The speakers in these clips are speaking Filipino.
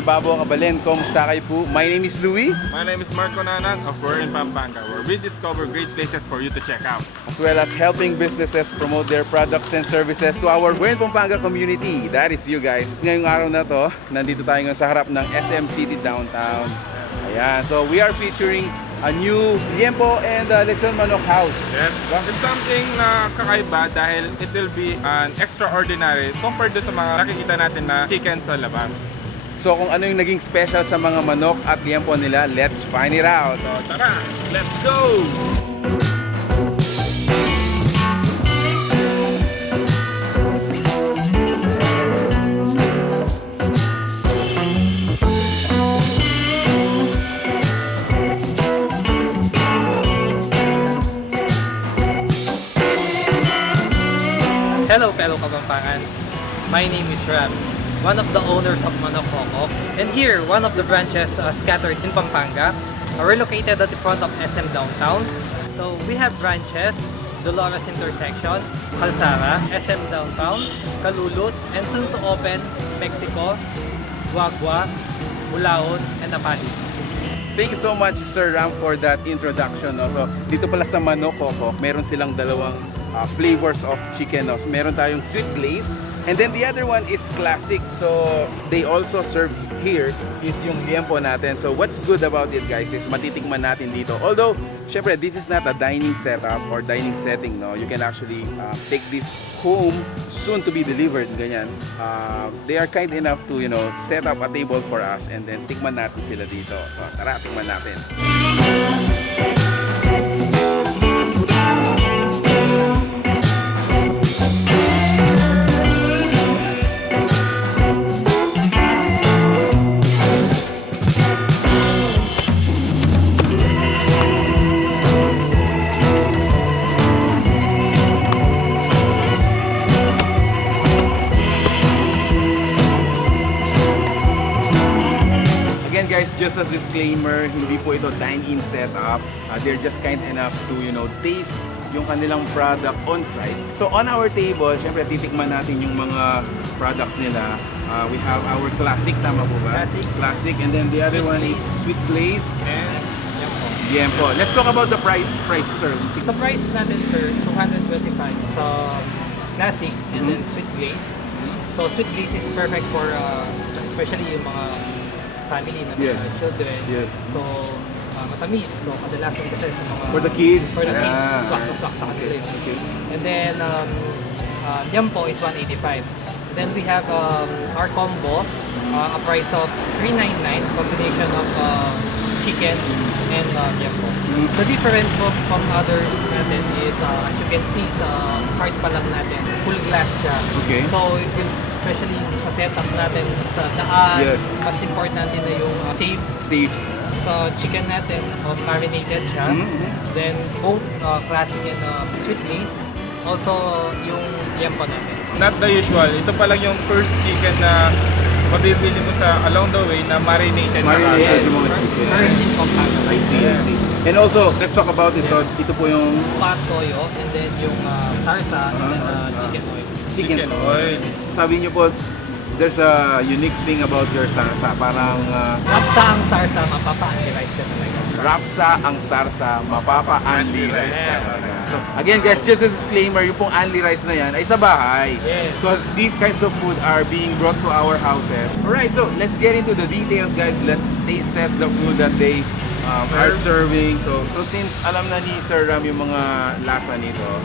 Babo Kabalin, kumusta kayo po? My name is Louie. My name is Marco Nanan of We're in Pampanga, where we discover great places for you to check out. As well as helping businesses promote their products and services to our We're in Pampanga community. That is you guys. Ngayong araw na to, nandito tayo ngayon sa harap ng SM City Downtown. Ayan, so we are featuring a new Liempo and Lechon Manok House. Yes, it's something na kakaiba dahil it will be an extraordinary compared to sa mga nakikita natin na chicken sa labas. So kung ano yung naging special sa mga manok at liempo nila, let's find it out. So tara, let's go! Hello fellow Kapampangans, my name is Ram, one of the owners of Manokokok, and here one of the branches scattered in Pampanga. We're located at the front of SM Downtown. So we have branches, Dolores intersection, Calsara, SM Downtown, Calulut, and soon to open Mexico, Guagua, Bulaon, and Napali. Thank you so much Sir Ram for that introduction. No? So dito pala sa Manokokok, meron silang dalawang flavors of chicken. No? So, meron tayong sweet glazed, and then the other one is classic. So they also serve here is yung liempo natin. So what's good about it guys is matitikman natin dito. Although syempre this is not a dining setup or dining setting, no. You can actually take this home soon to be delivered, ganyan. They are kind enough to, you know, set up a table for us and then tikman natin sila dito. So tara, tikman natin. Guys, just as disclaimer, hindi po ito dine-in setup. They're just kind enough to, you know, taste yung kanilang product on site. So on our table, syempre titikman natin yung mga products nila. We have our classic, tama po ba? Classic, and then the other one is sweet glaze and liempo. Let's talk about the price, sir. So price natin sir, 225. So classic and then sweet glaze. So sweet glaze is perfect for especially yung mga family na yes. Children. Yes. So matamis. So kadalasan kasi sa mga for the kids. For the kids. Swak sa kanila yun. Okay. And then Liempo is 185. Then we have our combo, a price of 399, combination of chicken and Liempo. The difference from others natin is, as you can see sa cart pa lang natin, full glass siya. Okay. So it will, especially sa setup natin sa daan, yes. mas important din na yung safe. So chicken natin, marinated siya. Then both classic and sweet glaze. Also yung Liempo natin. Not the usual, ito pa lang yung first chicken na mabibili mo sa along the way na marinated. Marinated yung mga chicken. First in Pampanga. I see. And also, let's talk about it. So ito po yung Pak toyo, and then yung sarsa, and then chicken oil. Chicken oil. Sabi niyo po, there's a unique thing about your sarsa. Parang Rapsa ang sarsa, mapapa unli-rice ka talaga. Rapsa ang sarsa, mapapa unli-rice ka talaga. So, again guys, just as a disclaimer, yung pong unli-rice na yan ay sa bahay. Yes. Because these kinds of food are being brought to our houses. Alright, so let's get into the details guys. Let's taste test the food that they are serving. So since alam na ni Sir Ram yung mga lasa nito,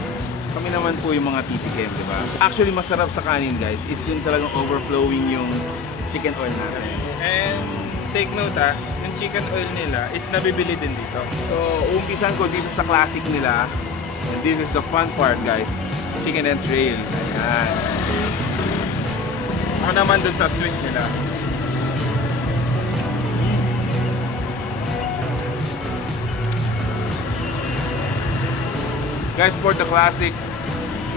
kami naman po yung mga titikim, di ba? So, actually, masarap sa kanin, guys, is yung talagang overflowing yung chicken oil natin. And take note yung chicken oil nila is nabibili din dito. So, umpisan ko dito sa classic nila. And this is the fun part, guys. Chicken and trail. Ayan. Ako naman dun sa sweet nila. Guys, for the classic,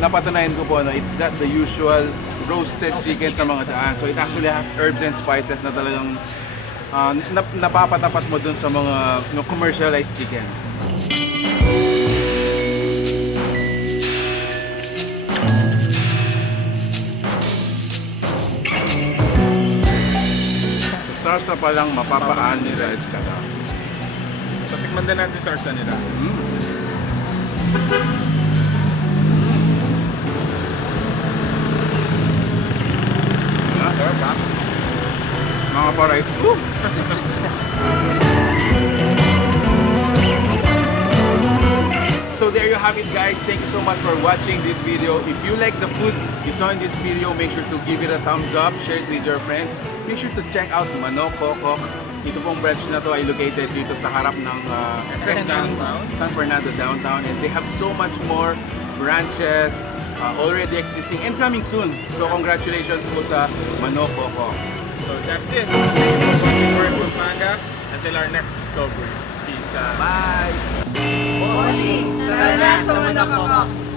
napatunayan ko po, no, it's not the usual roasted chicken sa mga daan. So it actually has herbs and spices na talagang napapatapat mo dun sa mga commercialized chicken. sarsa pa lang, mapapa unli-rice ka lang. So, tikman din natin yung sarsa nila. Sarap ha? Mga pa-rice. So there you have it, guys. Thank you so much for watching this video. If you like the food you saw in this video, make sure to give it a thumbs up, share it with your friends. Make sure to check out Manokokok. Ito pong branch na to ay located dito sa harap ng San Fernando downtown, and they have so much more branches already existing and coming soon. So congratulations po sa Manokokok. So that's it. For Pampanga, until our next discovery. Peace out. Bye! Bossing, tara na sa Manokokok.